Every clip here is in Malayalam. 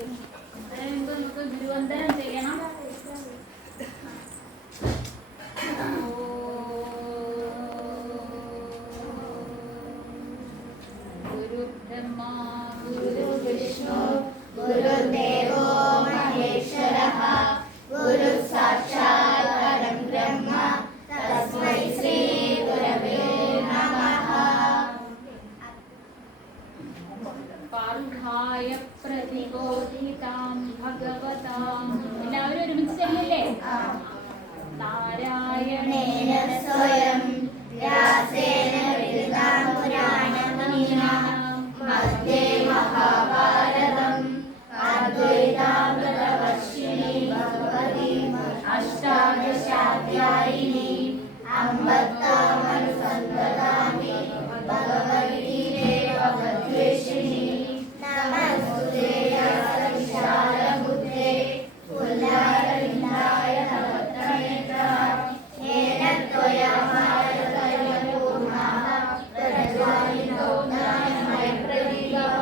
അതിന് നമുക്ക് ഗുരുവന്ദനം ചെയ്യണം. ഗുരു ബ്രഹ്മ ഗുരു വിഷ്ണു ഗുരുദേവോ മഹേശ്വരഃ ഗുരു സാക്ഷാത് പരം ബ്രഹ്മ തസ്മൈ ശ്രീ ഗുരവേ നമഃ. പാർത്ഥായ പ്രതിബോധിതാം ഭഗവതാം. എല്ലാവരും ഒരുമിച്ച് ചെല്ലില്ലേ? നാരായണേന സ്വയം വ്യാസേന വിദിതം പുരാണമഹിമഃ മധ്യേ മഹാഭാരതം അദ്വൈതാമൃതവർഷിണീ ഭഗവതി അഷ്ടാദശാധ്യായിനി അമ്പത്താമനുസന്തതാമി ഭഗവദ്ഗീതേ ഭഗവദ്വേഷിണി നമസ്തുതേ വിശാലബുദ്ധേ പുല്ലാരവിന്ദായ നവത്രനേത്ര യേന ത്വയാ ഭാരതപരിപൂർണഃ പ്രജ്വാലിതോ ജ്ഞാനമയ പ്രദീപഃ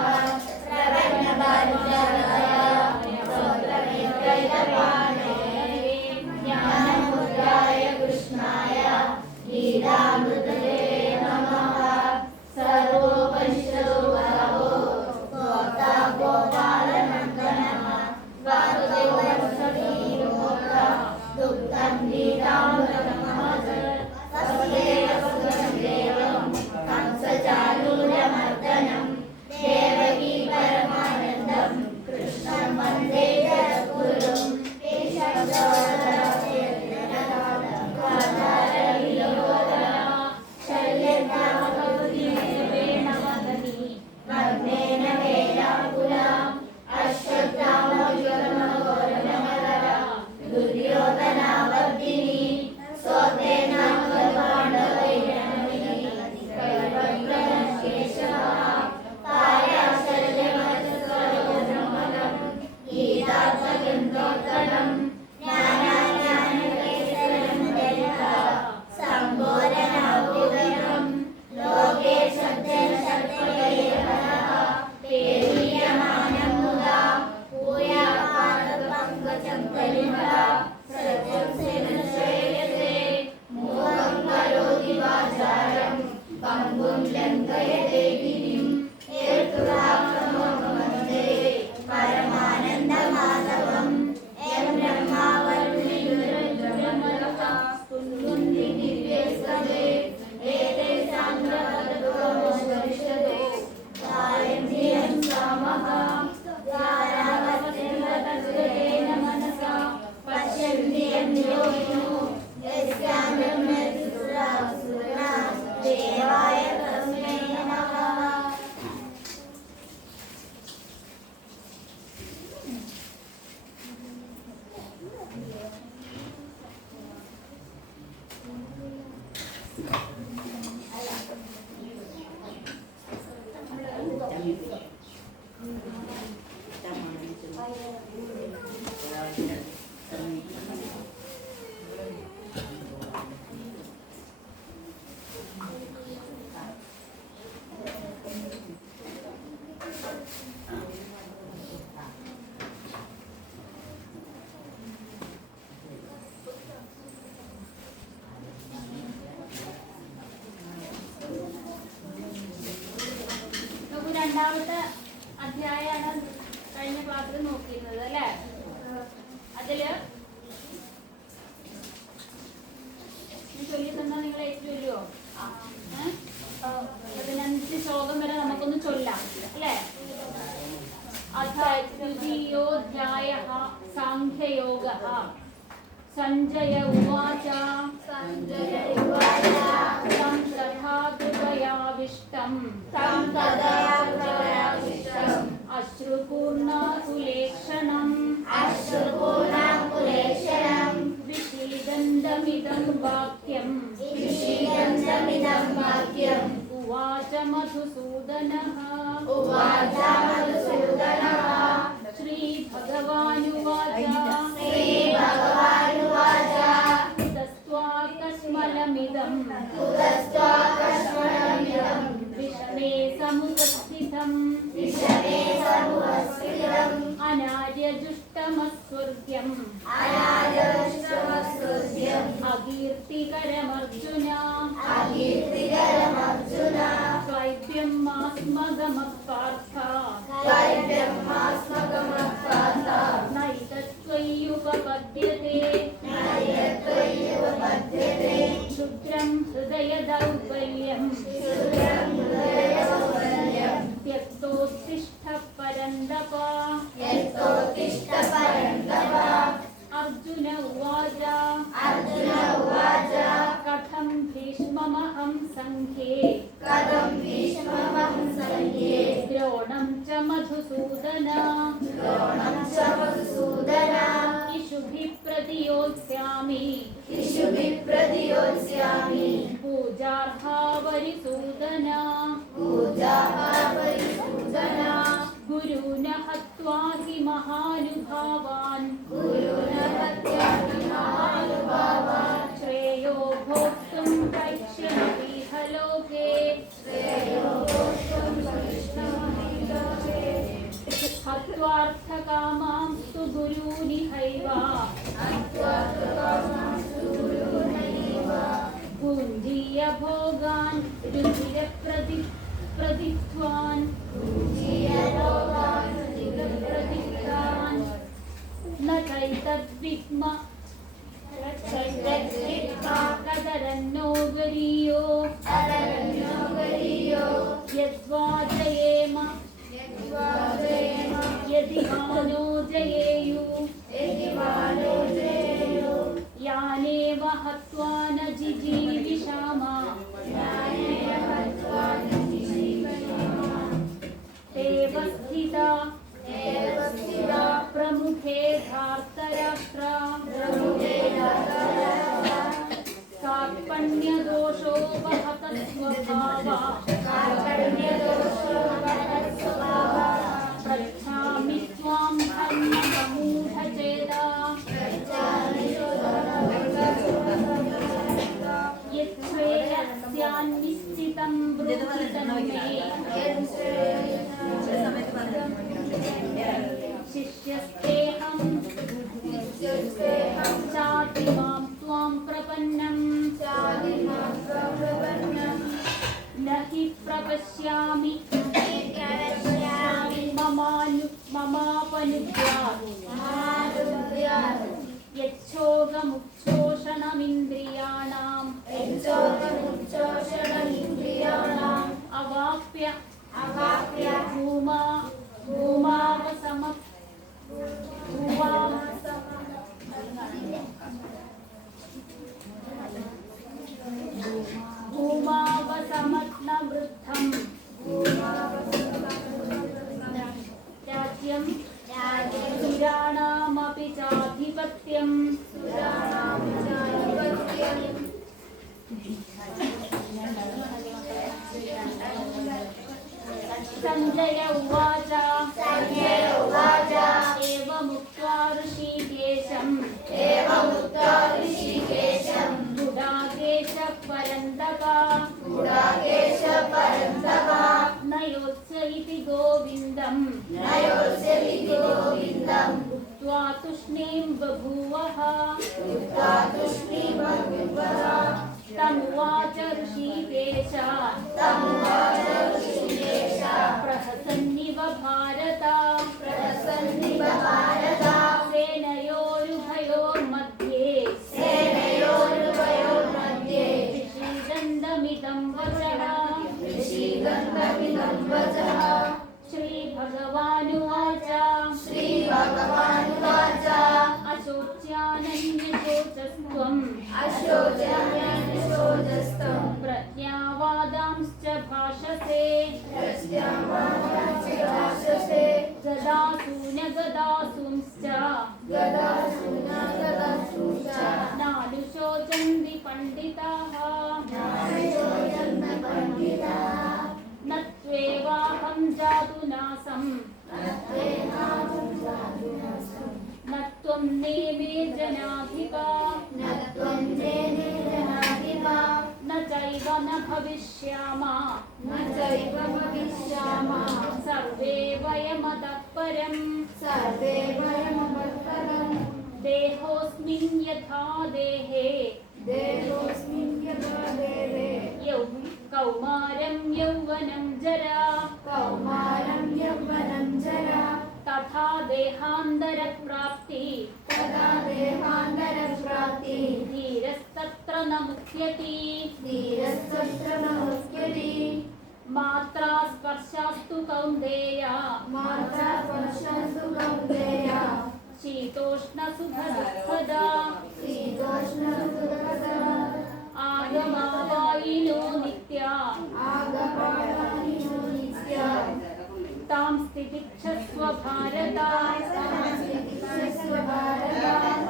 പ്രപന്നഭാരതയ സ്വത്രനേത്രൈകപാണേ ജ്ഞാനമുദ്രായ കൃഷ്ണായ ഗീതാമൃതേ നമഃ. സർവോപനിഷദോ ബഹവോ ഗോപ്താ ഗോപാലനന്ദനഃ വാസുദേവസതീമോക്ത ദുഗ്ധം ഗീതാമൃതമഹത് വസുദേവ സുതം ദേവം കംസചാനൂരമർദ്ദനം ദേവകീ പരമാനന്ദം കൃഷ്ണം വന്ദേ ജഗദ്ഗുരും രണ്ടാമത്തെ അധ്യായമാണ് കഴിഞ്ഞ ക്ലാസ്സിൽ നോക്കിയിരുന്നത് അല്ലേ? അതില് ചൊല്ലി തന്നാ നിങ്ങൾ ഏറ്റുവല്ലോ. 15 ശ്ലോകം വരെ നമുക്കൊന്ന് ചൊല്ലാം അല്ലേ? ദ്വിതീയോധ്യായഃ സാംഖ്യയോഗഃ. സഞ്ജയ ഉവാച तं तथा कृपयाविष्टम् अश्रुपूर्णाकुलेक्षणम् विषीदन्तमिदं वाक्यम् उवाच मधुसूदनः. श्रीभगवानुवाच कुतस्त्वाकस्मलमिदम् विषमे समुपस्थितम् अनादिमध्यान्तम् अनादरश्रमस्वर्ग्यम् अकीर्तिकरमर्जुन क्लैब्यं मास्मगमः पार्थ नैतत्त्वय्युपपद्यते क्षुद्रं हृदय दौर्बल्यम् त्यक्तोत्तिष्ठ परन्दप अर्जुन उवाच कथं भीष्ममहं सङ्ख्ये द्रोणं च मधुसूदन इषुभिः प्रतियोत्स्यामि पूजार्हा वरिसूदन गुरून् हत्वा हि महानुभावान् श्रेयो भोक्तुं प्रैक्ष्यमपीह लोके हत्वार्थकामांस्तु गुरूनिहैव भुञ्जीय भोगान् रुचिरप्रदित्वान् न चैतद्विद्म कदरन्नो गरीयो यद्वा जयेम यदि मानो जयेयु यानेव हत्वा न जिजीविषाम तेव स्थिता प्रमुखे धार्तराष्ट्रा कार्पण्यदोषोपहतस्वभावा पृच्छामि त्वां धर्मसमूढचेता यच्छ्रेयस्यान्निश्चितं ब्रूहितं मे शिष्यस्तेऽहं चातिमां त्वां प्रपन्नं न हि प्रपश्यामि ममापनुद्यात् यच्छोगमुच्छोषणमिन्द्रियाणाम् अवाप्य भूमावसमत्नवृद्धम् राज्यं सुराणामपि चाधिपत्यम् संजय उवाच एवमुक्त्वा ऋषिकेशं गुडाकेशः परन्तप न योत्स्य इति गोविन्दम् उक्त्वा तूष्णीं बभूवः तमुवाच ऋषिकेश प्रहसन्निव भारत सेनयोरुभयोर्मध्ये विषीदन्तमिदं वचः श्रीभगवानुवाच अशोच्यानन्यशोचस्त्वम् प्रज्ञावादांश्च भाषसे गदासूनगदासूंश्च नानुशोचन्ति पण्डिताः न त्वेवाहं जातुनासं न त्वं नेमे जनाधिपा न चैव न भविष्यामः सर्वे वयमतः परम् देहोऽस्मिन् यथा देहे कौमारं यौवनं जरा तथा देहान्तरप्राप्ति धीरस्तत्र न मुह्यति मात्रा स्पर्शास्तु कौन्तेय शीतोष्णसुखदुःखदा आगमावायिनो नित्या तां स्थितिक्षस्व भारत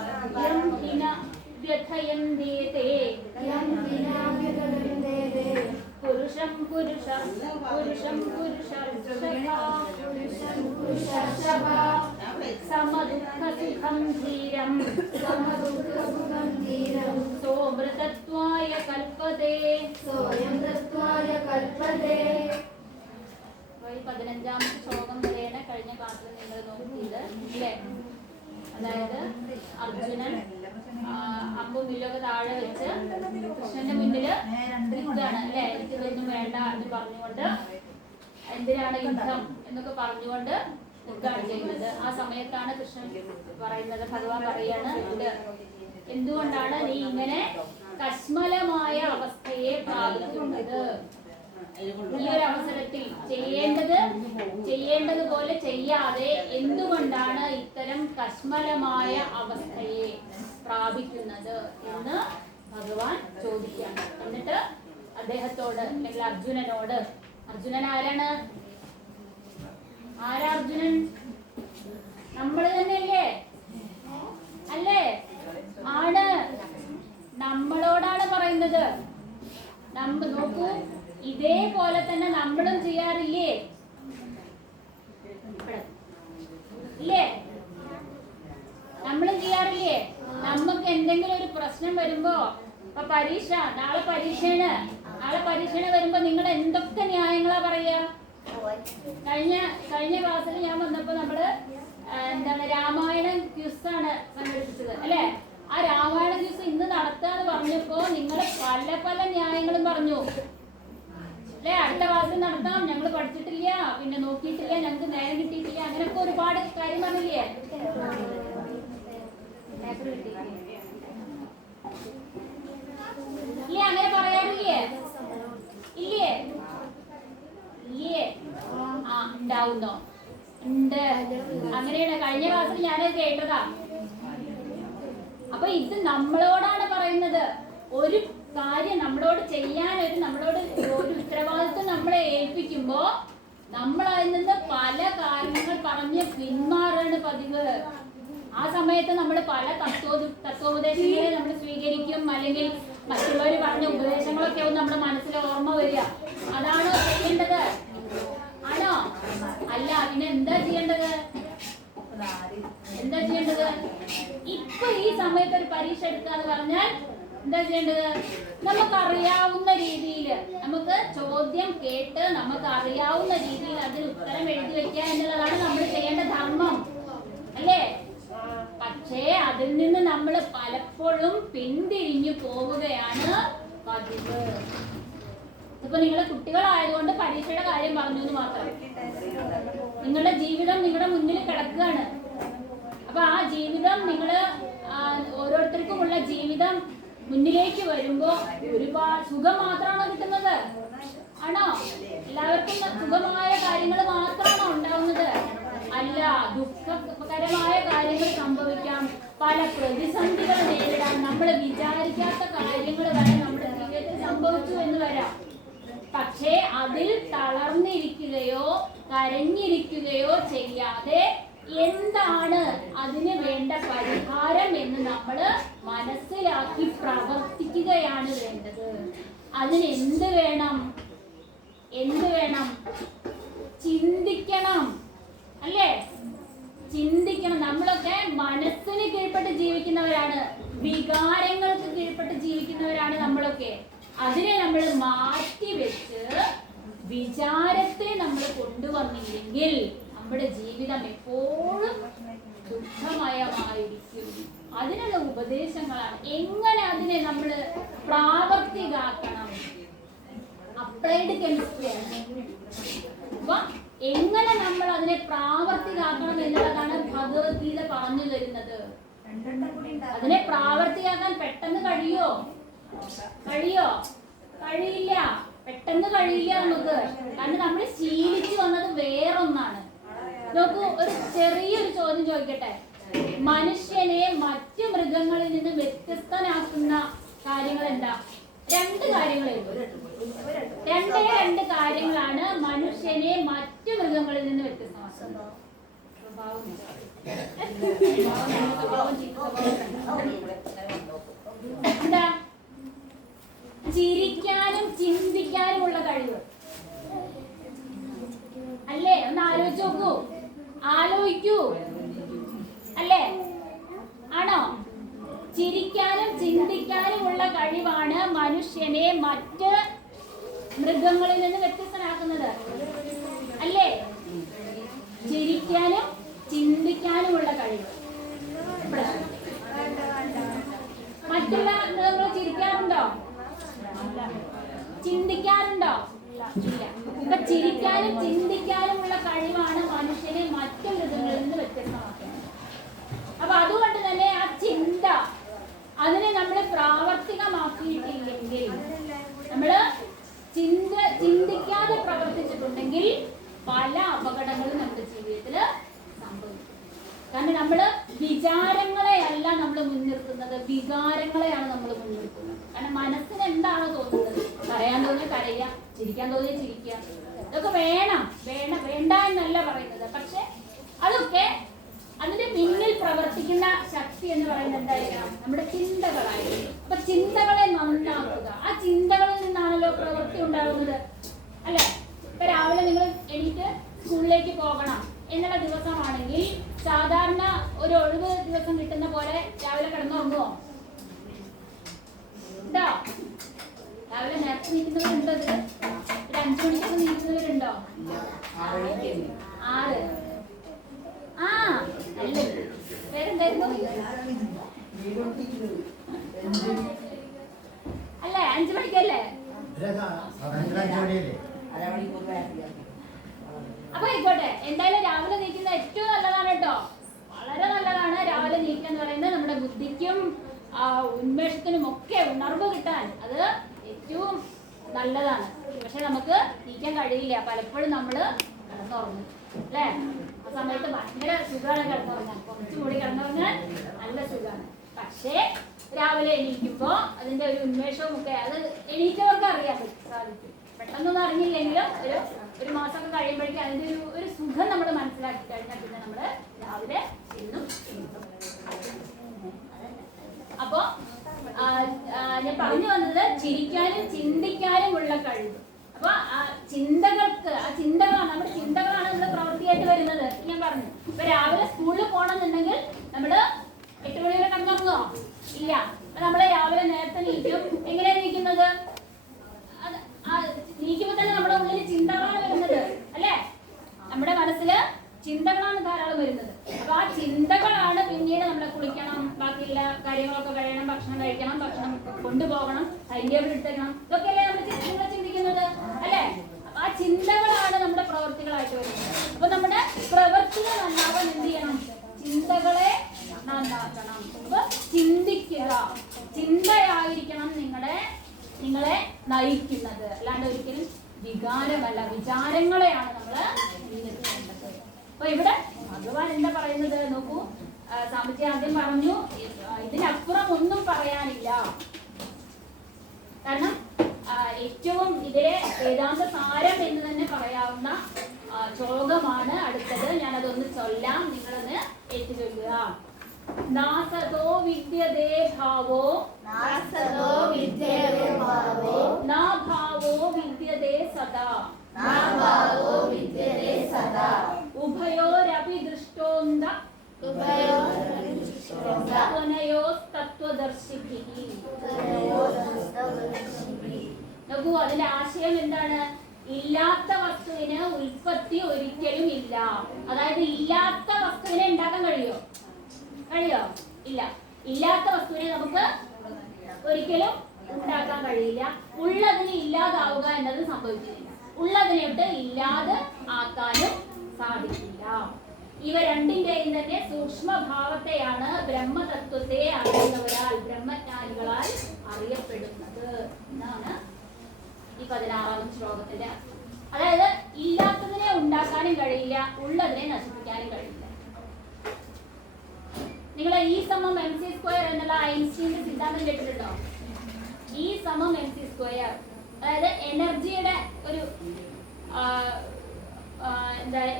यं हि न व्यथयन्देते पुरुषं पुरुषर्षभा समदुःखसुखं धीरं सोऽमृतत्वाय कल्पते 15ാമത്തെ ശ്ലോകം വരെയാണ് കഴിഞ്ഞ ക്ലാസ്സിൽ നിങ്ങൾ നോക്കിയത് അല്ലേ? അതായത് അർജുനൻ അമ്പും വില്ലൊക്കെ താഴെ വെച്ച് കൃഷ്ണന്റെ മുന്നില് യുദ്ധമാണ് അല്ലെ, എനിക്കിതൊന്നും വേണ്ട എന്ന് പറഞ്ഞുകൊണ്ട്, എന്തിനാണ് യുദ്ധം എന്നൊക്കെ പറഞ്ഞുകൊണ്ട് യുദ്ധമാണ് ചെയ്യുന്നത്. ആ സമയത്താണ് കൃഷ്ണൻ പറയുന്നത്, ഭഗവാൻ പറയാണ്, ഇത് എന്തുകൊണ്ടാണ് നീ ഇങ്ങനെ കശ്മലമായ അവസ്ഥയെ പ്രാപിക്കുന്നത്? ഈ ഒരു അവസരത്തിൽ ചെയ്യേണ്ടതുപോലെ ചെയ്യാതെ എന്തുകൊണ്ടാണ് ഇത്തരം കശ്മലമായ അവസ്ഥയെ പ്രാപിക്കുന്നത് എന്ന് ഭഗവാൻ ചോദിക്കുകയാണ്. എന്നിട്ട് അദ്ദേഹത്തോട് അല്ലെങ്കിൽ അർജുനനോട്, അർജുനൻ ആരാണ്? അർജുനൻ? നമ്മൾ തന്നെയല്ലേ? അല്ലേ? ആണ്. നമ്മളോടാണ് പറയുന്നത്. നോക്കൂ, ഇതേപോലെ തന്നെ നമ്മളും ചെയ്യാറില്ലേ? ഇല്ലേ? നമ്മളും ചെയ്യാറില്ലേ? നമുക്ക് എന്തെങ്കിലും ഒരു പ്രശ്നം വരുമ്പോ, ഇപ്പൊ പരീക്ഷ, നാളെ പരീക്ഷയാണ് വരുമ്പോ നിങ്ങൾ എന്തൊക്കെ ന്യായങ്ങളാ പറയാ? കഴിഞ്ഞ ക്ലാസ്സിൽ ഞാൻ വന്നപ്പോ നമ്മള് രാമായണ ക്യൂസാണ് സംഘടിപ്പിച്ചത് അല്ലെ? ആ രാമായണ ക്യൂസ് ഇന്ന് നടത്താന്ന് പറഞ്ഞപ്പോ നിങ്ങൾ പല ന്യായങ്ങളും പറഞ്ഞു അല്ലെ. അടുത്ത ക്ലാസ്സിൽ നടത്താം, ഞങ്ങൾ പഠിച്ചിട്ടില്ല, പിന്നെ നോക്കിയിട്ടില്ല, ഞങ്ങൾക്ക് നേരം കിട്ടിയിട്ടില്ല, അങ്ങനെയൊക്കെ ഒരുപാട് കാര്യം പറഞ്ഞില്ലേ? ഇല്ലേ? അങ്ങനെ പറയാറില്ലേ? ഇല്ലേ? ഉണ്ടാവുന്നോ? ഉണ്ട്. അങ്ങനെയാണ്. കഴിഞ്ഞ ക്ലാസ്സിൽ ഞാനത് കേട്ടതാ. അപ്പൊ ഇത് നമ്മളോടാണ് പറയുന്നത്. ഒരു കാര്യം നമ്മളോട് ചെയ്യാൻ നമ്മളോട് ഒരു ഉത്തരവാദിത്വം നമ്മളെ ഏൽപ്പിക്കുമ്പോ നമ്മൾ അതിൽ നിന്ന് പല കാരണങ്ങൾ പറഞ്ഞ് പിന്മാറാണ് പതിവ്. ആ സമയത്ത് നമ്മൾ പല തത്വോപദേശങ്ങളെ നമ്മൾ സ്വീകരിക്കും, അല്ലെങ്കിൽ മറ്റുള്ളവർ പറഞ്ഞ ഉപദേശങ്ങളൊക്കെ ആവും നമ്മുടെ മനസ്സിൽ ഓർമ്മ വരിക. അതാണോ ചെയ്യേണ്ടത്? ആണോ? അല്ല. പിന്നെ എന്താ ചെയ്യേണ്ടത്? ഇപ്പൊ ഈ സമയത്ത് ഒരു പരീക്ഷ എടുക്കാന്ന് പറഞ്ഞാൽ എന്താ ചെയ്യേണ്ടത്? നമുക്കറിയാവുന്ന രീതിയിൽ, നമുക്ക് ചോദ്യം കേട്ട് നമുക്ക് അറിയാവുന്ന രീതിയിൽ അതിന് ഉത്തരം എഴുതി വെക്കുക എന്നുള്ളതാണ് നമ്മൾ ചെയ്യേണ്ട ധർമ്മം അല്ലേ? പക്ഷേ അതിൽ നിന്ന് നമ്മൾ പലപ്പോഴും പിന്തിരിഞ്ഞു പോവുകയാണ് പതിവ്. ഇപ്പൊ നിങ്ങളെ കുട്ടികളായതുകൊണ്ട് പരീക്ഷയുടെ കാര്യം പറഞ്ഞു എന്ന് മാത്രം. നിങ്ങളുടെ ജീവിതം നിങ്ങളുടെ മുന്നിൽ കിടക്കുകയാണ്. അപ്പൊ ആ ജീവിതം ഓരോരുത്തർക്കുമുള്ള ജീവിതം മുന്നിലേക്ക് വരുമ്പോ ഒരുപാട് സുഖം മാത്രമാണോ കിട്ടുന്നത്? ആണോ? എല്ലാവർക്കും സുഖമായ കാര്യങ്ങൾ മാത്രമാണോ ഉണ്ടാവുന്നത്? അല്ല. ദുഃഖകരമായ കാര്യങ്ങൾ സംഭവിക്കാം, പല പ്രതിസന്ധികൾ നേരിടാൻ, നമ്മൾ വിചാരിക്കാത്ത കാര്യങ്ങൾ വരെ നമ്മുടെ ജീവിതത്തിൽ സംഭവിച്ചു എന്ന് വരാം. പക്ഷേ അതിൽ തളർന്നിരിക്കുകയോ കരഞ്ഞിരിക്കുകയോ ചെയ്യാതെ എന്താണ് അതിന് വേണ്ട പരിഹാരം എന്ന് നമ്മൾ മനസ്സിലാക്കി പ്രവർത്തിക്കുകയാണ് വേണ്ടത്. അതിന് എന്ത് വേണം? ചിന്തിക്കണം അല്ലേ? ചിന്തിക്കണം. നമ്മളൊക്കെ മനസ്സിന് കീഴ്പ്പെട്ട് ജീവിക്കുന്നവരാണ്, വികാരങ്ങൾക്ക് കീഴ്പ്പെട്ട് ജീവിക്കുന്നവരാണ് നമ്മളൊക്കെ. അതിനെ നമ്മൾ മാറ്റി വെച്ച് വിചാരത്തെ നമ്മൾ കൊണ്ടുവന്നില്ലെങ്കിൽ നമ്മുടെ ജീവിതം എപ്പോഴും ദുഃഖമയമായിരിക്കും. അതിനുള്ള ഉപദേശങ്ങളാണ്. എങ്ങനെ അതിനെ നമ്മൾ പ്രാവർത്തികാക്കണം, അപ്ലൈഡ് കെമിസ്ട്രിയാണ്. അപ്പൊ എങ്ങനെ നമ്മൾ അതിനെ പ്രാവർത്തികാക്കണം എന്നുള്ളതാണ് ഭഗവത്ഗീത പറഞ്ഞു തരുന്നത്. അതിനെ പ്രാവർത്തിയാക്കാൻ പെട്ടെന്ന് കഴിയോ? കഴിയില്ല, പെട്ടെന്ന് കഴിയില്ല നമുക്ക്. കാരണം നമ്മൾ ശീലിച്ചു വന്നത് വേറൊന്നാണ്. നോക്കൂ, ഒരു ചെറിയൊരു ചോദ്യം ചോദിക്കട്ടെ. മനുഷ്യനെ മറ്റു മൃഗങ്ങളിൽ നിന്ന് വ്യത്യസ്തനാക്കുന്ന കാര്യങ്ങൾ എന്താ? രണ്ട് കാര്യങ്ങളാണ് മനുഷ്യനെ മറ്റു മൃഗങ്ങളിൽ നിന്ന് വ്യത്യസ്തമാക്കുന്നത്. എന്താ? ചിരിക്കാനും ചിന്തിക്കാനുമുള്ള കഴിവ് അല്ലേ? ഒന്ന് ആലോചിക്കൂ അല്ലേ? ആണോ? ചിരിക്കാനും ചിന്തിക്കാനുമുള്ള കഴിവാണ് മനുഷ്യനെ മറ്റ് മൃഗങ്ങളിൽ നിന്ന് വ്യത്യസ്തനാക്കുന്നത് അല്ലേ? ചിരിക്കാനും ചിന്തിക്കാനുമുള്ള കഴിവ്. മറ്റുള്ള മൃഗങ്ങൾ ചിരിക്കാറുണ്ടോ? ചിന്തിക്കാറുണ്ടോ? ഇല്ല. ഇപ്പൊ ചിരിക്കാനും ചിന്തിക്കാനുമുള്ള കഴിവാണ് മനുഷ്യനെ മറ്റു മൃഗങ്ങളിൽ നിന്ന് വ്യത്യസ്തമാക്കുന്നത്. അപ്പൊ അതുകൊണ്ട് തന്നെ ആ ചിന്ത അതിനെ നമ്മൾ പ്രാവർത്തികമാക്കിയിട്ടില്ലെങ്കിൽ, നമ്മള് ചിന്തിക്കാതെ പ്രവർത്തിച്ചിട്ടുണ്ടെങ്കിൽ പല അപകടങ്ങളും നമ്മുടെ ജീവിതത്തിൽ സംഭവിക്കും. കാരണം നമ്മള് വിചാരങ്ങളെയല്ല നമ്മൾ മുൻനിർത്തുന്നത്, വികാരങ്ങളെയാണ് നമ്മൾ മുൻനിർത്തുന്നത്. കാരണം മനസ്സിന് എന്താണോ തോന്നുന്നത്, കരയാൻ തോന്നിയാൽ കരയുക, ചിരിക്കാൻ തോന്നിയാൽ ചിരിക്കുക, ഇതൊക്കെ വേണ്ട എന്നല്ല പറയുന്നത്. പക്ഷെ അതൊക്കെ അതിന്റെ പിന്നിൽ പ്രവർത്തിക്കുന്ന ശക്തി എന്ന് പറയുന്നത് എന്തായിരിക്കണം? നമ്മുടെ ചിന്തകളായിരിക്കും. അപ്പൊ ചിന്തകളെ നന്നാക്കുക. ആ ചിന്തകളിൽ നിന്നാണല്ലോ പ്രവൃത്തി ഉണ്ടാകുന്നത് അല്ലെ? ഇപ്പൊ രാവിലെ നിങ്ങൾ എണീറ്റ് സ്കൂളിലേക്ക് പോകണം എന്നുള്ള ദിവസമാണെങ്കിൽ സാധാരണ ഒരു ഒഴിവ് ദിവസം കിട്ടുന്ന പോലെ രാവിലെ കിടന്നുറങ്ങുമോ? ഉണ്ടോ? രാവിലെ നേരത്തെ നീക്കുന്നവരുണ്ടോ? ഒരു 5 മണിക്കൊക്കെ നീക്കുന്നവരുണ്ടോ? 6. അല്ലേ? പേരെന്തായിരുന്നു? അല്ലേ? 5 മണിക്കല്ലേ? അപ്പൊ ആയിക്കോട്ടെ, എന്തായാലും രാവിലെ നീക്കുന്നത് ഏറ്റവും നല്ലതാണ് കേട്ടോ. വളരെ നല്ലതാണ് രാവിലെ നീക്കുക എന്ന് പറയുന്നത്. നമ്മുടെ ബുദ്ധിക്കും ഉന്മേഷത്തിനും ഒക്കെ ഉണർവ് കിട്ടാൻ അത് ഏറ്റവും നല്ലതാണ്. പക്ഷെ നമുക്ക് നീക്കാൻ കഴിയില്ല. പലപ്പോഴും നമ്മള് കിടന്നുറങ്ങും അല്ലേ? ആ സമയത്ത് ഭയങ്കര സുഖമാണ് കിടന്നുറങ്ങാൻ. കുറച്ചുകൂടി കിടന്നുറങ്ങാൻ നല്ല സുഖമാണ്. പക്ഷേ രാവിലെ എണീക്കുമ്പോ അതിന്റെ ഒരു ഉന്മേഷവും ഒക്കെ അത് എണീറ്റവർക്ക് അറിയാൻ സാധിക്കും. പെട്ടെന്നൊന്നും അറിഞ്ഞില്ലെങ്കിലും ഒരു മാസമൊക്കെ കഴിയുമ്പോഴേക്കും അതിന്റെ ഒരു സുഖം നമ്മൾ മനസ്സിലാക്കി കഴിഞ്ഞാൽ പിന്നെ നമ്മള് രാവിലെ എന്നും അപ്പൊ ഞാൻ പറഞ്ഞു വന്നത് ചിരിക്കാനും ചിന്തിക്കാനും ഉള്ള കഴിവ്. അപ്പൊ ആ ചിന്തകളാണ് നമ്മുടെ ചിന്തകളാണ് നമ്മുടെ പ്രവൃത്തിയായിട്ട് വരുന്നത്. ഞാൻ പറഞ്ഞു, ഇപ്പൊ രാവിലെ സ്കൂളിൽ പോകണമെന്നുണ്ടെങ്കിൽ നമ്മള് 8 മണി വരെ കിടന്നുറങ്ങുമോ? ഇല്ല. അപ്പൊ നമ്മള് രാവിലെ നേരത്തെ നീക്കും. എങ്ങനെയാണ് നീക്കുന്നത്? നീക്കുമ്പോ തന്നെ നമ്മുടെ ഉള്ളിൽ ചിന്തകളാണ് വരുന്നത് അല്ലെ? നമ്മുടെ മനസ്സില് ചിന്തകളാണ് ധാരാളം വരുന്നത്. അപ്പൊ ആ ചിന്തകളാണ് പിന്നീട് നമ്മളെ കുളിക്കണം, ബാക്കിയുള്ള കാര്യങ്ങളൊക്കെ കഴിയണം, ഭക്ഷണം കഴിക്കണം, ഭക്ഷണം കൊണ്ടുപോകണം, ടൈംടേബിൾ എടുത്തേക്കണം, ഇതൊക്കെയല്ലേ നമ്മൾ ചിന്തിക്കുന്നത് അല്ലെ? ആ ചിന്തകളാണ് നമ്മുടെ പ്രവൃത്തികളായിട്ട് വരുന്നത്. അപ്പൊ നമ്മുടെ പ്രവൃത്തികൾ നന്നാവാൻ എന്ത് ചെയ്യണം? ചിന്തകളെ നന്നാക്കണം. അപ്പൊ ചിന്തിക്കുക, ചിന്തയായിരിക്കണം നിങ്ങളെ നയിക്കുന്നത്, അല്ലാണ്ട് ഒരിക്കലും വികാരമല്ല. വിചാരങ്ങളെയാണ് നമ്മൾ നിയന്ത്രിക്കേണ്ടത്. അപ്പൊ ഇവിടെ ഭഗവാൻ എന്താ പറയുന്നത് നോക്കൂ. സാമ്പത്തിക ആദ്യം പറഞ്ഞു ഇതിനപ്പുറം ഒന്നും പറയാനില്ല. കാരണം ഏറ്റവും ഇതിലെ വേദാന്ത സാരം എന്ന് തന്നെ പറയാവുന്ന ശ്ലോകമാണ് അടുത്തത്. ഞാനതൊന്ന് ചൊല്ലാം, നിങ്ങളൊന്ന് ഏറ്റുചൊല്ലുക. നാസതോ വിദ്യതേ ഭാവോ നാഭാവോ വിദ്യതേ സദാ ഉഭയോരപി ദൃഷ്ടോന്ത തത്വദർശിഭിഃ. നോക്കൂ, അതിന്റെ ആശയം എന്താണ്? ഇല്ലാത്ത വസ്തുവിന് ഉൽപ്പത്തി ഒരിക്കലും ഇല്ല. അതായത് ഇല്ലാത്ത വസ്തുവിനെ ഉണ്ടാക്കാൻ കഴിയുമോ? കഴിയോ? ഇല്ല. ഇല്ലാത്ത വസ്തുവിനെ നമുക്ക് ഒരിക്കലും ഉണ്ടാക്കാൻ കഴിയില്ല. ഉള്ളതിനെ ഇല്ലാതാവുക എന്നത് സംഭവിക്കുന്നില്ല. ഉള്ളതിനെ ഇല്ലാതെ ആക്കാനും സാധിക്കില്ല. ഇവ രണ്ടിന്റെയും തന്നെ സൂക്ഷ്മഭാവത്തെയാണ് ബ്രഹ്മതത്വത്തെ അറിയുന്നവരാൽ ബ്രഹ്മജ്ഞാനികളാൽ അറിയപ്പെടുന്നത് എന്നാണ് ഈ 16ാമത്തെ ശ്ലോകത്തിന്റെ അർത്ഥം. അതായത് ഇല്ലാത്തതിനെ ഉണ്ടാക്കാനും കഴിയില്ല, ഉള്ളതിനെ നശിപ്പിക്കാനും കഴിയില്ല. നിങ്ങൾ E=mc² എന്നുള്ള ഐൻസ്റ്റീന്റെ സിദ്ധാന്തം കേട്ടിട്ടുണ്ടോ? E=mc². അതായത് എനർജിയുടെ ഒരു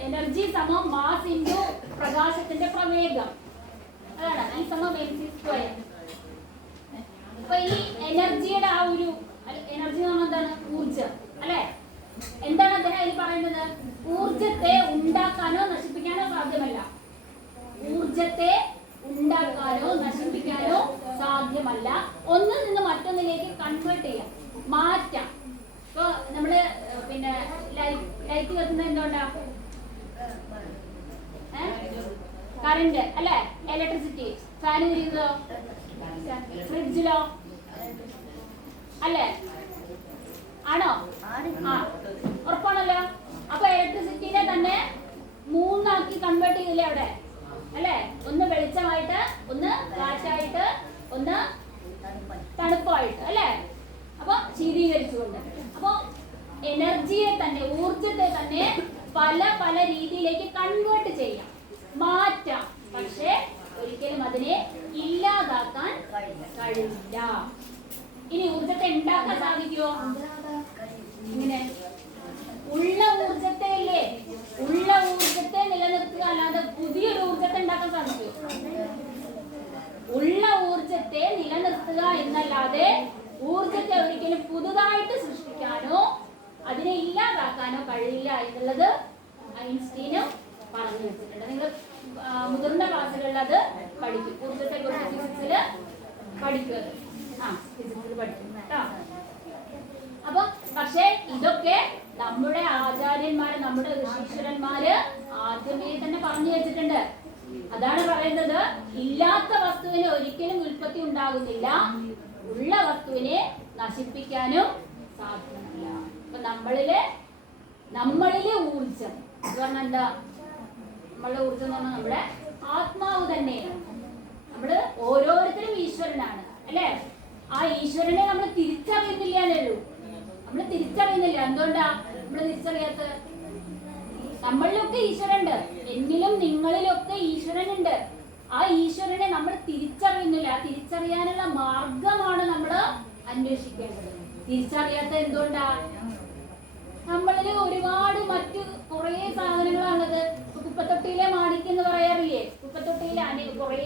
എനർജി സമം മാസ് ഇൻറ്റു പ്രകാശത്തിന്റെ പ്രവേഗം. അതാണ് E=mc². അപ്പൊ ഈ എനർജിയുടെ ആ ഒരു എനർജി എന്ന് പറഞ്ഞാൽ എന്താണ്? ഊർജം അല്ലെ? എന്താണ് അദ്ദേഹം അതിൽ പറയുന്നത്? ഊർജത്തെ ഉണ്ടാക്കാനോ നശിപ്പിക്കാനോ സാധ്യമല്ല. ഊർജത്തെ ഉണ്ടാക്കാനോ നശിപ്പിക്കാനോ സാധ്യമല്ല. ഒന്നിൽ നിന്ന് മറ്റൊന്നിലേക്ക് കൺവേർട്ട് ചെയ്യാം, മാറ്റാം. ഇപ്പൊ നമ്മള് പിന്നെ ലൈറ്റ് കത്തുന്നത് എന്തുകൊണ്ടാ? കറന്റ് അല്ലെ? ഇലക്ട്രിസിറ്റി. ഫാൻ ചെയ്യുന്നതോ? ഫ്രിഡ്ജിലോ അല്ലേ? ആണോ? ആ, ഉറപ്പാണല്ലോ. അപ്പൊ ഇലക്ട്രിസിറ്റിനെ തന്നെ 3 ആക്കി കൺവേർട്ട് ചെയ്തില്ലേ അവിടെ അല്ലെ? ഒന്ന് വെളിച്ചമായിട്ട്, ഒന്ന് കാറ്റായിട്ട്, ഒന്ന് തണുപ്പായിട്ട് അല്ലെ? അപ്പൊ ശീതീകരിച്ചുകൊണ്ട്. അപ്പൊ എനർജിയെ തന്നെ, ഊർജത്തെ തന്നെ പല പല രീതിയിലേക്ക് കൺവേർട്ട് ചെയ്യാം, മാറ്റാം. പക്ഷെ ഒരിക്കലും അതിനെ ഇല്ലാതാക്കാൻ കഴിയില്ല. ഇനി ഊർജത്തെ ഉണ്ടാക്കാൻ സാധിക്കുമോ? ഇങ്ങനെ ഉള്ള ഊർജത്തെ അല്ലേ, ഉള്ള ഊർജത്തെ നിലനിർത്തുക, അല്ലാതെ പുതിയൊരു ഊർജത്തെ ഉണ്ടാക്കാൻ സാധിക്കുമോ? ഉള്ള ഊർജത്തെ നിലനിർത്തുക എന്നല്ലാതെ ഊർജത്തെ ഒരിക്കലും പുതുതായിട്ട് സൃഷ്ടിക്കാനോ അതിനെ ഇല്ലാതാക്കാനോ കഴിയില്ല എന്നുള്ളത് ഐൻസ്റ്റീനും പറഞ്ഞു വെച്ചിട്ടുണ്ട്. നിങ്ങൾ മുതിർന്ന ക്ലാസ്സുകളിൽ അത് പഠിക്കും. ഊർജത്തെ കുറിച്ച് ഫിസിക്സില് പഠിക്കുക. ഫിസിക്സിൽ പഠിക്കും കേട്ടോ. അപ്പൊ പക്ഷെ ഇതൊക്കെ നമ്മുടെ ആചാര്യന്മാര്, നമ്മുടെ ഋഷീശ്വരന്മാര് ആദ്യമേ തന്നെ പറഞ്ഞു വെച്ചിട്ടുണ്ട്. അതാണ് പറയുന്നത്, ഇല്ലാത്ത വസ്തുവിന് ഒരിക്കലും ഉൽപ്പത്തി ഉണ്ടാകുന്നില്ല, ഉള്ള വസ്തുവിനെ നശിപ്പിക്കാനും സാധ്യമല്ല. അപ്പൊ നമ്മളിലെ ഊർജം എന്ന് പറഞ്ഞാൽ എന്താ? നമ്മളുടെ ഊർജം എന്ന് പറഞ്ഞാൽ നമ്മുടെ ആത്മാവ് തന്നെയാണ്. നമ്മള് ഓരോരുത്തരും ഈശ്വരനാണ് അല്ലെ? ആ ഈശ്വരനെ നമ്മൾ തിരിച്ചറിയുന്നില്ല എന്നേയുള്ളൂ. നമ്മൾ തിരിച്ചറിയുന്നില്ല. എന്തുകൊണ്ടാ നമ്മൾ തിരിച്ചറിയാത്തത്? നമ്മളിലൊക്കെ ഈശ്വരനുണ്ട്, എന്നിലും നിങ്ങളിലൊക്കെ ഈശ്വരനുണ്ട്. ആ ഈശ്വരനെ നമ്മൾ തിരിച്ചറിയുന്നില്ല. ആ തിരിച്ചറിയാനുള്ള മാർഗമാണ് നമ്മൾ അന്വേഷിക്കേണ്ടത്. തിരിച്ചറിയാത്ത എന്തുകൊണ്ടാ? നമ്മളിൽ ഒരുപാട് മറ്റു കുറെ സാധനങ്ങളാണുള്ളത്. കുപ്പത്തൊട്ടിയിലെ മാണിക്ക് എന്ന് പറയാറില്ലേ? കുപ്പത്തൊട്ടിയിലെ കുറെ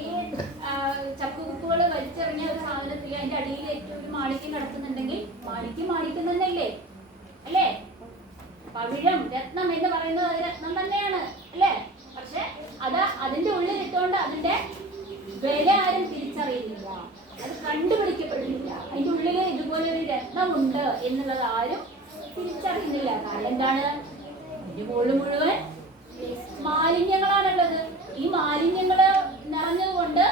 ചക്കുകുത്തുകൾ വലിച്ചെറിഞ്ഞ ഒരു സാധനത്തിൽ അതിന്റെ അടിയിൽ ഏറ്റവും ഒരു മാണിക്യം കിടക്കുന്നുണ്ടെങ്കിൽ മാണിക്യം തന്നെയല്ലേ അല്ലേ? പവിഴം, രത്നം എന്ന് പറയുന്നത് അത് രത്നം തന്നെയാണ് അല്ലേ? പക്ഷെ അതിന്റെ ഉള്ളിൽ ഇട്ടുകൊണ്ട് അതിന്റെ വില ആരും തിരിച്ചറിയുന്നില്ല, അത് കണ്ടുപിടിക്കപ്പെടുന്നില്ല. അതിന്റെ ഉള്ളിൽ ഇതുപോലെ ഒരു രത്നമുണ്ട് എന്നുള്ളത് ആരും തിരിച്ചറിയുന്നില്ല. കാരണം എന്താണ്? അതിന്റെ മുകളിൽ മുഴുവൻ മാലിന്യങ്ങളാണുള്ളത്. ഈ മാലിന്യങ്ങള് നിറഞ്ഞതുകൊണ്ട്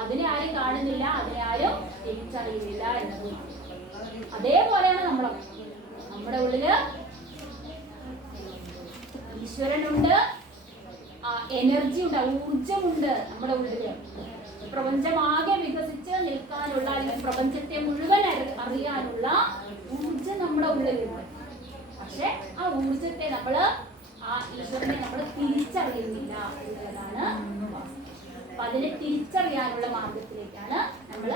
അതിനെ ആരും കാണുന്നില്ല, അതിനെ ആരും തിരിച്ചറിയുന്നില്ല എന്നത്. അതേപോലെയാണ് നമ്മുടെ ഉള്ളില് ഈശ്വരനുണ്ട്, എനർജി ഉണ്ട്, ഊർജമുണ്ട് നമ്മുടെ ഉള്ളില്. പ്രപഞ്ചമാകെ വികസിച്ച് നിൽക്കാനുള്ള, അല്ലെങ്കിൽ പ്രപഞ്ചത്തെ മുഴുവൻ അറിയാനുള്ള ഊർജം നമ്മുടെ ഉള്ളിലുണ്ട്. പക്ഷെ ആ ഊർജത്തെ ആ ഈശ്വരനെ നമ്മൾ തിരിച്ചറിയുന്നില്ല എന്നുള്ളതാണ്. അപ്പൊ അതിനെ തിരിച്ചറിയാനുള്ള മാർഗത്തിലേക്കാണ് നമ്മൾ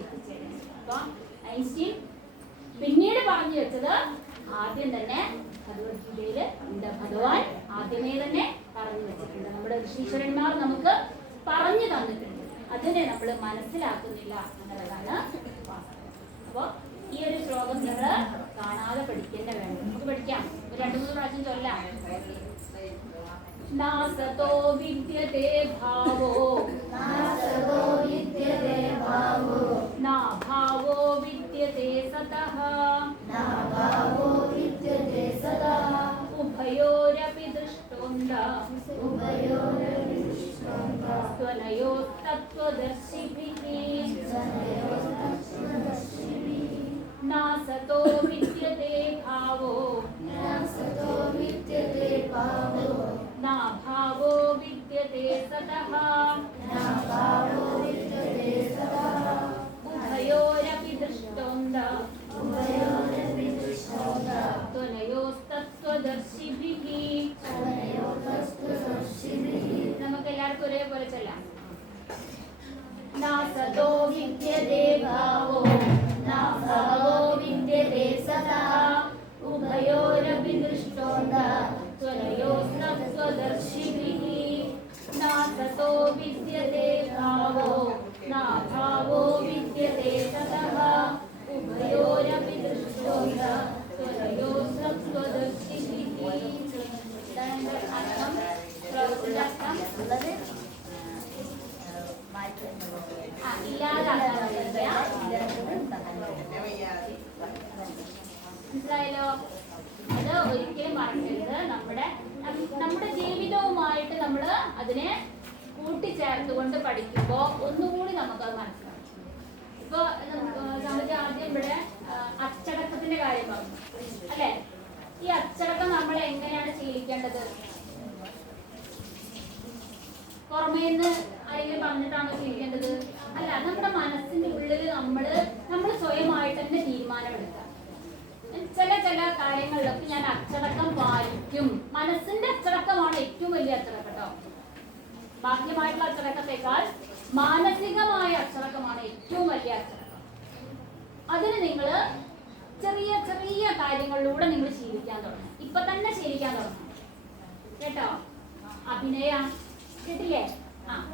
എത്തിച്ചേരുന്നത്. അപ്പൊ ഐൻസ്റ്റീൻ പിന്നീട് പറഞ്ഞു വെച്ചത് ആദ്യം തന്നെ ഭഗവത്ഗീതയില് ഉണ്ട്. ഭഗവാൻ ആദ്യമേ തന്നെ പറഞ്ഞു വെച്ചിട്ടുണ്ട്. നമ്മുടെ ഋഷീശ്വരന്മാർ നമുക്ക് പറഞ്ഞു തന്നിട്ടുണ്ട്. അതിനെ നമ്മൾ മനസ്സിലാക്കുന്നില്ല എന്നുള്ളതാണ് വാസ്തവം. അപ്പൊ ഈ ഒരു ശ്ലോകം നിങ്ങൾ കാണാതെ പഠിക്കേണ്ട വേണം. നമുക്ക് പഠിക്കാം, 2-3 പ്രാവശ്യം ചൊല്ലാം. നാസതോ വിദ്യതേ ഭാവോ നാഭാവോ വിദ്യതേ സതഃ ഉഭയോരപി ദൃഷ്ടോന്തഃ ത്വനയോസ്തത്വ नासतो विद्यते भावो नाभावो विद्यते सतः उभयोरपि दृष्टोऽन्ध त्वनयोस्तत्त्वदर्शिभिः നമുക്ക് എല്ലാവർക്കും ഒരേപോലെ ചൊല്ലാം. नासतो विद्यते भावो नाभावो विद्यते सतः उभयोरपि दृष्टोऽन्तः त्वनयोस्तत्त्वदर्शिभिः नासतो विद्यते भावो नाभावो विद्यते सतः उभयोरपि दृष्टोऽन्तः त्वनयोस्तत्त्वदर्शिभिः. അർത്ഥം പ്രവൃത്തിയർത്ഥം മനസ്സിലായല്ലോ? അത് ഒരിക്കലും മറക്കരുത്. നമ്മുടെ ജീവിതവുമായിട്ട് നമ്മൾ അതിനെ കൂട്ടിച്ചേർത്തുകൊണ്ട് പഠിക്കുമ്പോൾ ഒന്നുകൂടി നമുക്കത് മനസ്സിലാവും. ഇപ്പൊ നമുക്ക് ആദ്യം ഇവിടെ അച്ചടക്കത്തിന്റെ കാര്യം പറഞ്ഞു അല്ലെ? ഈ അച്ചടക്കം നമ്മൾ എങ്ങനെയാണ് ശീലിക്കേണ്ടത്? പുറമേന്ന് ആരെങ്കിലും പറഞ്ഞിട്ടാണോ ശീലിക്കേണ്ടത്? അല്ല, നമ്മുടെ മനസ്സിന്റെ ഉള്ളിൽ നമ്മൾ സ്വയമായിട്ട് തന്നെ തീരുമാനമെടുക്കുക. ചില കാര്യങ്ങളിലൊക്കെ ഞാൻ അച്ചടക്കം പാലിക്കും. മനസ്സിന്റെ അച്ചടക്കമാണ് ഏറ്റവും വലിയ അച്ചടക്കം കേട്ടോ. ബാഹ്യമായിട്ടുള്ള അച്ചടക്കത്തെക്കാൾ മാനസികമായ അച്ചടക്കമാണ് ഏറ്റവും വലിയ അച്ചടക്കം. അതിന് നിങ്ങൾ ചെറിയ ചെറിയ കാര്യങ്ങളിലൂടെ നിങ്ങൾ ശീലിക്കാൻ തുടങ്ങും. ഇപ്പൊ തന്നെ ശീലിക്കാൻ തുടങ്ങും കേട്ടോ. അഭിനയ കേട്ടില്ലേ?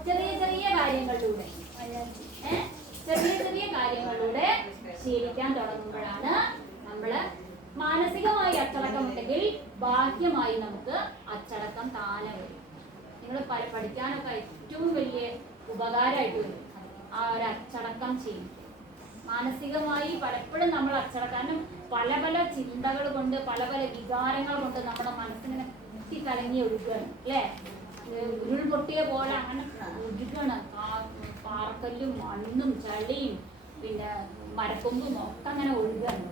ചെറിയ ചെറിയ കാര്യങ്ങളിലൂടെ ചെറിയ കാര്യങ്ങളിലൂടെ ശീലിക്കാൻ തുടങ്ങുമ്പോഴാണ് നമ്മള് മാനസികമായി അച്ചടക്കം ഉണ്ടെങ്കിൽ ബാഹ്യമായി നമുക്ക് അച്ചടക്കം താനെ വരും. നിങ്ങൾ പഠിക്കാനൊക്കെ ഏറ്റവും വലിയ ഉപകാരമായിട്ട് വരും ആ ഒരു അച്ചടക്കം ചെയ്യും. മാനസികമായി പലപ്പോഴും നമ്മൾ അച്ചടക്കാനും പല പല ചിന്തകൾ കൊണ്ട് പല പല വികാരങ്ങൾ കൊണ്ട് നമ്മുടെ മനസ്സിങ്ങനെ കലങ്ങി ഒഴുകുകയാണ് അല്ലേ? ഉരുൾപൊട്ടിയ പോലെ അങ്ങനെ ഒഴുകണം. പാറക്കല്ലും മണ്ണും ചളിയും പിന്നെ മരക്കൊമ്പും ഒക്കെ അങ്ങനെ ഒഴുകുകയാണ്.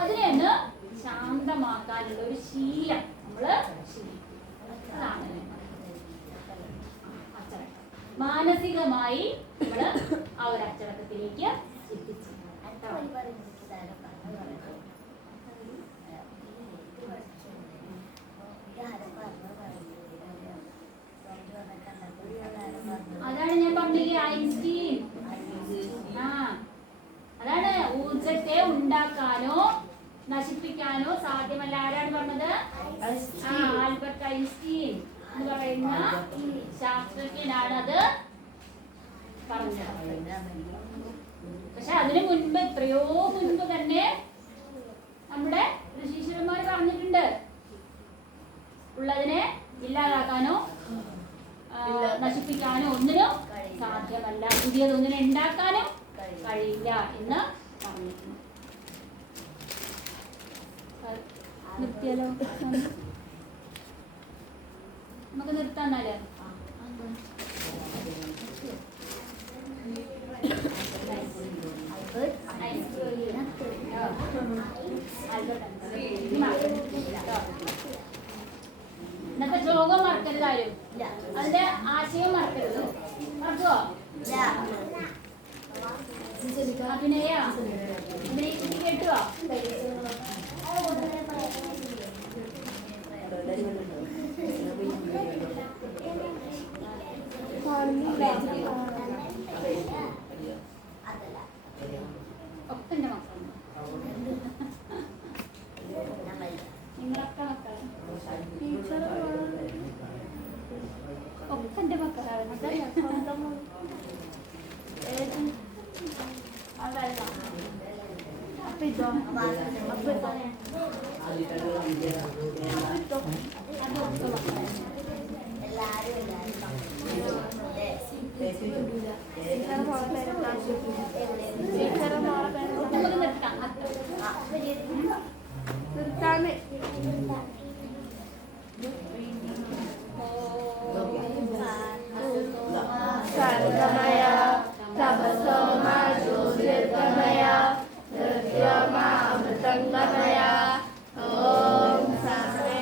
അതിനെയൊന്ന് ശാന്തമാക്കാനുള്ള ഒരു ശീലം നമ്മള് അതാണ് അച്ചടക്കം. മാനസികമായി നമ്മള് ആ ഒരു അച്ചടക്കത്തിലേക്ക് എത്തിച്ചു. അതാണ് ഞാൻ പറഞ്ഞില്ലേ ഐൻസ്റ്റീൻ. അതാണ് ഊർജത്തെ ഉണ്ടാക്കാനോ നശിപ്പിക്കാനോ സാധ്യമല്ല. ആരാണ് പറഞ്ഞത്? ആൽബർട്ട് ഐൻസ്റ്റീൻ എന്ന് പറയുന്ന ശാസ്ത്രജ്ഞനാണ് അത് പറഞ്ഞത്. പക്ഷെ അതിനു മുൻപ് എത്രയോ മുൻപ് തന്നെ നമ്മുടെ ഋഷീശ്വരന്മാർ പറഞ്ഞിട്ടുണ്ട് ഉള്ളതിനെ ഇല്ലാതാക്കാനോ നശിപ്പിക്കാനോ ഒന്നിനും സാധ്യമല്ല, പുതിയതൊന്നിനെ ഉണ്ടാക്കാനും കഴിയില്ല എന്ന് പറഞ്ഞിരുന്നു. നിർത്തിയാലോ? നമുക്ക് നിർത്താന്നാല് ഇന്നത്തെ ശ്ലോകം മറക്കരുത് ആരും. അതിന്റെ ആശയം മറക്കരുത്. മറക്കുവോ? അഭിനയ അഭിനയിച്ചിട്ട് കേട്ടുവോ? ഒക്കെ എന്റെ മക്കളാണ്. നിങ്ങളൊക്കെ മക്കളാണ്. ഒക്കെ എന്റെ മക്കളാണ്. അപ്പൊ ഇതോ നിർത്താമേ. ശാന്തമയ തപസോമ ജ്യോതിർഗമയ നൃത്യമ അമൃതംഗമയ ഓം സർവേ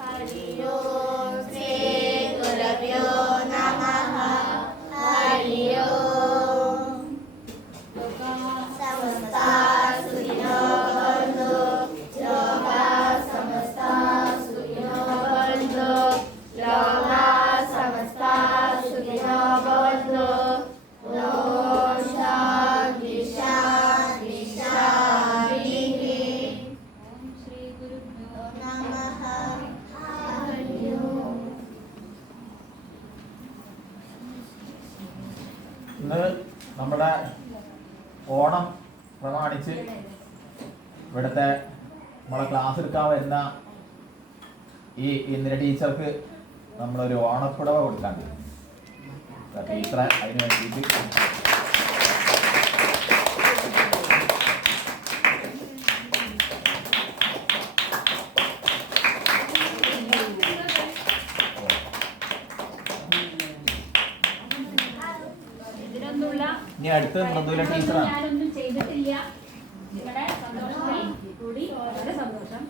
ഹരി ഓം ശ്രീ ഗുരവ്യോ നമഃ ഹരി ഓം സമസ്ത സുഖിനോ ഭവന്തു ലോകാ സമസ്ത സുഖിനോ ഭവന്തു ലോകാ സമസ്ത സുഖിനോ ഭവന്തു ഓം ശാന്തി ശാന്തി ശാന്തി ഓം ശ്രീ ഗുരുഭ്യോ നമഃ ഹരി ഓം ഇന്ന് നമ്മുടെ ഓണം പ്രമാണിച്ച് ഇവിടുത്തെ നമ്മളെ ക്ലാസ് എടുക്കാൻ വരുന്ന ഈ ഇന്ദിര ടീച്ചർക്ക് നമ്മളൊരു ഓണപ്പുടവ കൊടുക്കാണ്ട് ടീച്ചറെ അതിന് വേണ്ടിയിട്ട് ഇതിനൊന്നുള്ള ഇനി അടുത്ത് മൃദുല ടീച്ചറാണ്. ഞാനൊന്നും ചെയ്തിട്ടില്ല. നിങ്ങളുടെ സന്തോഷത്തിൽ കൂടി വളരെ സന്തോഷം.